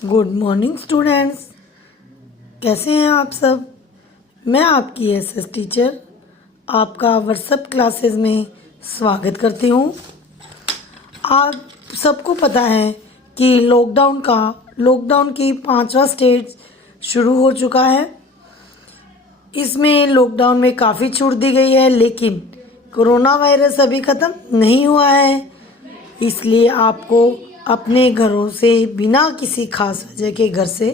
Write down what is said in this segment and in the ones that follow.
Good morning students. कैसे हैं आप सब। मैं आपकी एसएस टीचर आपका व्हाट्सएप क्लासेस में स्वागत करती हूँ। आप सबको पता है कि लॉकडाउन की 5वां स्टेज शुरू हो चुका है। इसमें लॉकडाउन में काफ़ी छूट दी गई है, लेकिन कोरोना वायरस अभी ख़त्म नहीं हुआ है। इसलिए आपको अपने घरों से बिना किसी खास वजह के घर से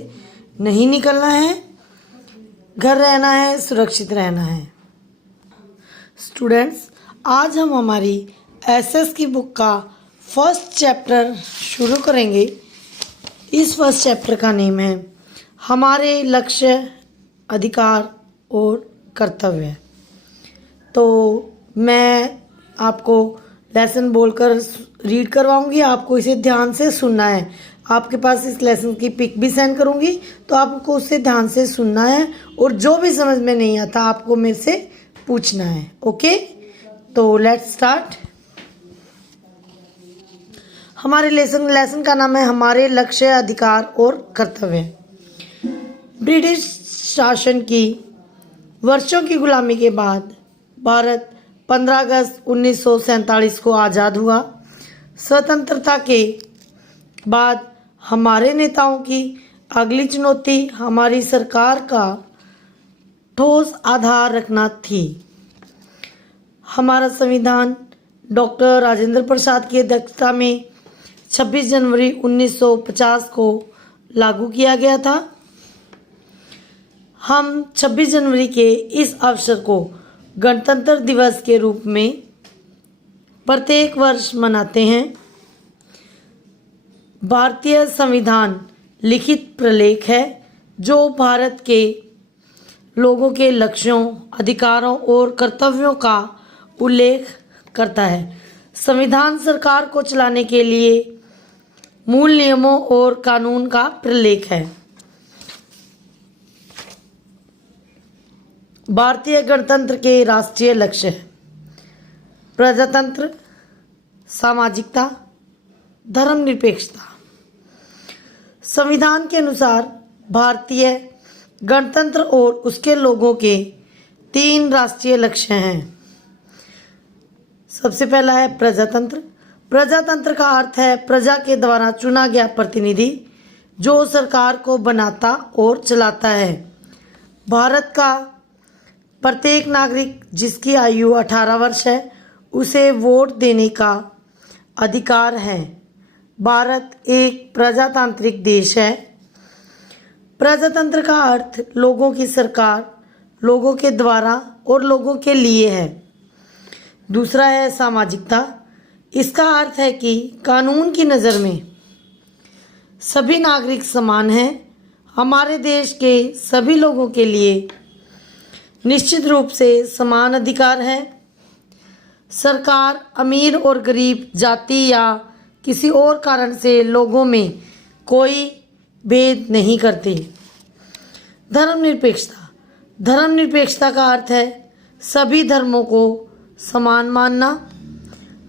नहीं निकलना है, घर रहना है, सुरक्षित रहना है। स्टूडेंट्स, आज हम हमारी एसएस की बुक का फर्स्ट चैप्टर शुरू करेंगे। इस फर्स्ट चैप्टर का नेम है हमारे लक्ष्य, अधिकार और कर्तव्य। तो मैं आपको लेसन बोलकर रीड करवाऊंगी, आपको इसे ध्यान से सुनना है। आपके पास इस लेसन की पिक भी सेंड करूंगी, तो आपको उससे ध्यान से सुनना है और जो भी समझ में नहीं आता आपको मेरे से पूछना है। ओके, तो लेट्स स्टार्ट। हमारे लेसन का नाम है हमारे लक्ष्य, अधिकार और कर्तव्य। ब्रिटिश शासन की वर्षों की गुलामी के बाद भारत 15 अगस्त 1947 को आज़ाद हुआ। स्वतंत्रता के बाद हमारे नेताओं की अगली चुनौती हमारी सरकार का ठोस आधार रखना थी। हमारा संविधान डॉक्टर राजेंद्र प्रसाद की अध्यक्षता में 26 जनवरी 1950 को लागू किया गया था। हम 26 जनवरी के इस अवसर को गणतंत्र दिवस के रूप में प्रत्येक वर्ष मनाते हैं। भारतीय संविधान लिखित प्रलेख है जो भारत के लोगों के लक्ष्यों, अधिकारों और कर्तव्यों का उल्लेख करता है। संविधान सरकार को चलाने के लिए मूल नियमों और कानून का प्रलेख है। भारतीय गणतंत्र के राष्ट्रीय लक्ष्य है प्रजातंत्र, सामाजिकता, धर्मनिरपेक्षता। संविधान के अनुसार भारतीय गणतंत्र और उसके लोगों के 3 राष्ट्रीय लक्ष्य हैं। सबसे पहला है प्रजातंत्र। प्रजातंत्र का अर्थ है प्रजा के द्वारा चुना गया प्रतिनिधि जो सरकार को बनाता और चलाता है। भारत का प्रत्येक नागरिक जिसकी आयु 18 वर्ष है उसे वोट देने का अधिकार है। भारत एक प्रजातांत्रिक देश है। प्रजातंत्र का अर्थ लोगों की सरकार, लोगों के द्वारा और लोगों के लिए है। दूसरा है सामाजिकता। इसका अर्थ है कि कानून की नज़र में सभी नागरिक समान हैं। हमारे देश के सभी लोगों के लिए निश्चित रूप से समान अधिकार है। सरकार अमीर और गरीब, जाति या किसी और कारण से लोगों में कोई भेद नहीं करती। धर्मनिरपेक्षता। धर्मनिरपेक्षता का अर्थ है सभी धर्मों को समान मानना।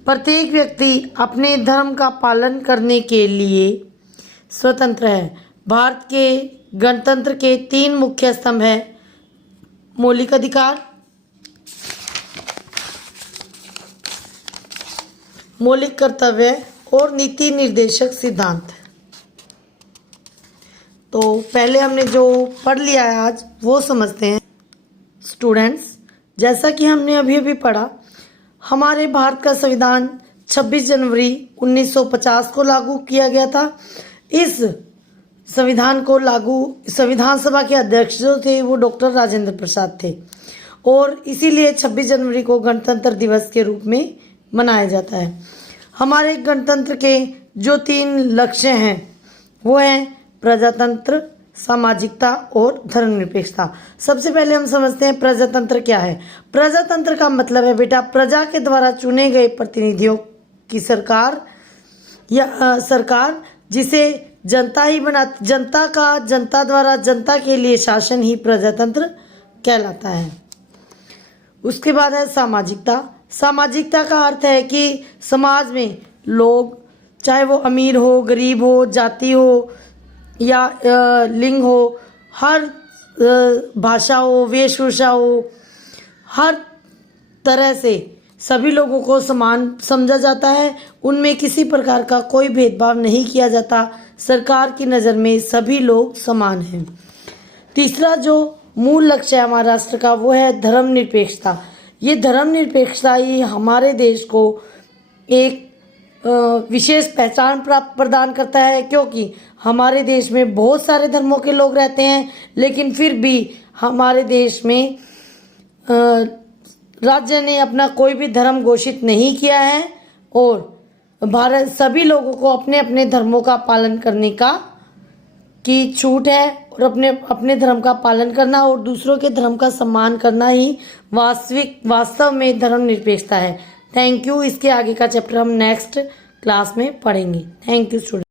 प्रत्येक व्यक्ति अपने धर्म का पालन करने के लिए स्वतंत्र है। भारत के गणतंत्र के 3 मुख्य स्तंभ हैं मौलिक अधिकार, मौलिक कर्तव्य और नीति निर्देशक सिद्धांत। तो पहले हमने जो पढ़ लिया है आज वो समझते हैं। स्टूडेंट्स, जैसा कि हमने अभी पढ़ा, हमारे भारत का संविधान 26 जनवरी 1950 को लागू किया गया था। इस संविधान सभा के अध्यक्ष जो थे वो डॉक्टर राजेंद्र प्रसाद थे और इसीलिए 26 जनवरी को गणतंत्र दिवस के रूप में मनाया जाता है। हमारे गणतंत्र के जो 3 लक्ष्य हैं वो हैं प्रजातंत्र, सामाजिकता और धर्मनिरपेक्षता। सबसे पहले हम समझते हैं प्रजातंत्र क्या है। प्रजातंत्र का मतलब है बेटा प्रजा के द्वारा चुने गए प्रतिनिधियों की सरकार या सरकार जिसे जनता द्वारा जनता के लिए शासन ही प्रजातंत्र कहलाता है। उसके बाद है सामाजिकता। सामाजिकता का अर्थ है कि समाज में लोग, चाहे वो अमीर हो, गरीब हो, जाति हो या लिंग हो, हर भाषा हो, वेशभूषा हो, हर तरह से सभी लोगों को समान समझा जाता है। उनमें किसी प्रकार का कोई भेदभाव नहीं किया जाता। सरकार की नज़र में सभी लोग समान हैं। तीसरा जो मूल लक्ष्य है हमारे राष्ट्र का वो है धर्मनिरपेक्षता। ये धर्मनिरपेक्षता ही हमारे देश को एक विशेष पहचान प्रदान करता है, क्योंकि हमारे देश में बहुत सारे धर्मों के लोग रहते हैं, लेकिन फिर भी हमारे देश में राज्य ने अपना कोई भी धर्म घोषित नहीं किया है और भारत सभी लोगों को अपने अपने धर्मों का पालन करने की छूट है और अपने धर्म का पालन करना और दूसरों के धर्म का सम्मान करना ही वास्तव में धर्मनिरपेक्षता है। Thank you. इसके आगे का चैप्टर हम नेक्स्ट क्लास में पढ़ेंगे। Thank you student.